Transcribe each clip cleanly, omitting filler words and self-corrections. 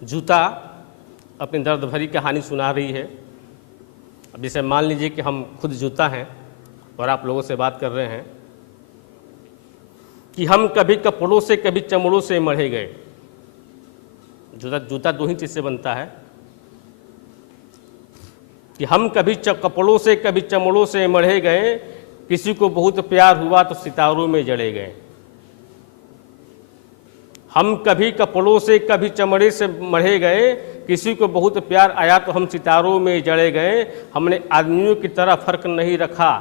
जूता अपनी दर्द भरी कहानी सुना रही है। अब जैसे मान लीजिए कि हम खुद जूता हैं और आप लोगों से बात कर रहे हैं कि हम कभी कपड़ों से कभी चमड़ों से मढ़े गए। जूता दो ही चीज़ से बनता है कि हम कभी कपड़ों से कभी चमड़ों से मढ़े गए, किसी को बहुत प्यार हुआ तो सितारों में जड़े गए। हम कभी कपड़ों से कभी चमड़े से मढ़े गए, किसी को बहुत प्यार आया तो हम सितारों में जड़े गए। हमने आदमियों की तरह फर्क नहीं रखा,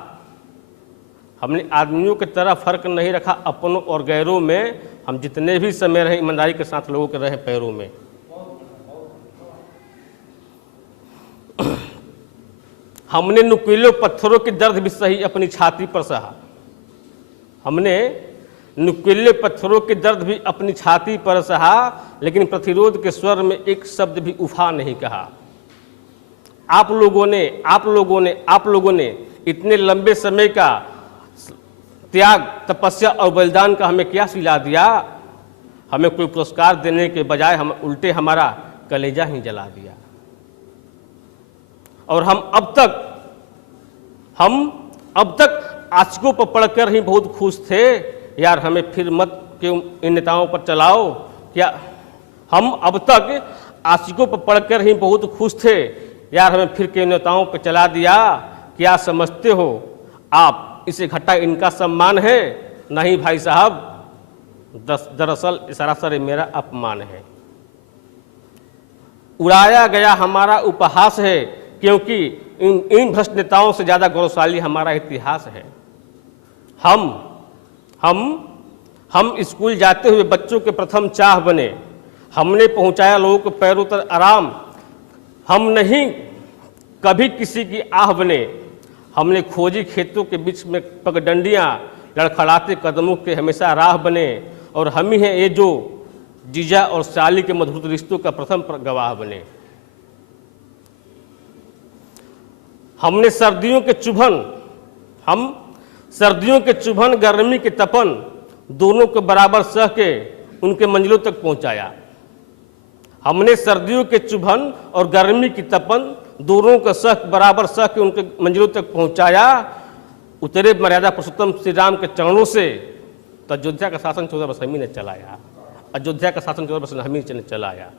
हमने आदमियों की तरह फर्क नहीं रखा अपनों और गैरों में। हम जितने भी समय रहे ईमानदारी के साथ लोगों के रहे पैरों में। हमने नुकीले पत्थरों की दर्द भी सही अपनी छाती पर सहा। हमने नुकीले पत्थरों के दर्द भी अपनी छाती पर सहा, लेकिन प्रतिरोध के स्वर में एक शब्द भी उफा नहीं कहा। आप लोगों ने इतने लंबे समय का त्याग, तपस्या और बलिदान का हमें क्या सिला दिया। हमें कोई पुरस्कार देने के बजाय हम उल्टे हमारा कलेजा ही जला दिया। और हम अब तक आशिकों पर पढ़कर ही बहुत खुश थे। यार हमें फिर मत क्यों इन नेताओं पर चलाओ। क्या हम अब तक आशिकों पर पढ़कर ही बहुत खुश थे, यार हमें फिर के नेताओं पर चला दिया। क्या समझते हो आप इसे घटा इनका सम्मान है? नहीं भाई साहब, दरअसल सरासर मेरा अपमान है। उड़ाया गया हमारा उपहास है, क्योंकि इन भ्रष्ट नेताओं से ज़्यादा गौरवशाली हमारा इतिहास है। हम स्कूल जाते हुए बच्चों के प्रथम चाह बने। हमने पहुंचाया लोगों के पैरों तक आराम। हम नहीं कभी किसी की आह बने। हमने खोजी खेतों के बीच में पगडंडियां, लड़खड़ाते कदमों के हमेशा राह बने। और हम ही हैं ये जो जीजा और साली के मधुर रिश्तों का प्रथम गवाह बने। हमने सर्दियों के चुभन गर्मी के तपन दोनों को बराबर सह के उनके मंजिलों तक पहुंचाया। हमने सर्दियों के चुभन और गर्मी की तपन दोनों को बराबर सह के उनके मंजिलों तक पहुंचाया। उतरे मर्यादा पुरुषोत्तम श्री राम के चरणों से, तो अयोध्या का शासन 14 वर्ष हम ही ने चलाया। अयोध्या का शासन 14 वर्ष हम ही ने चलाया।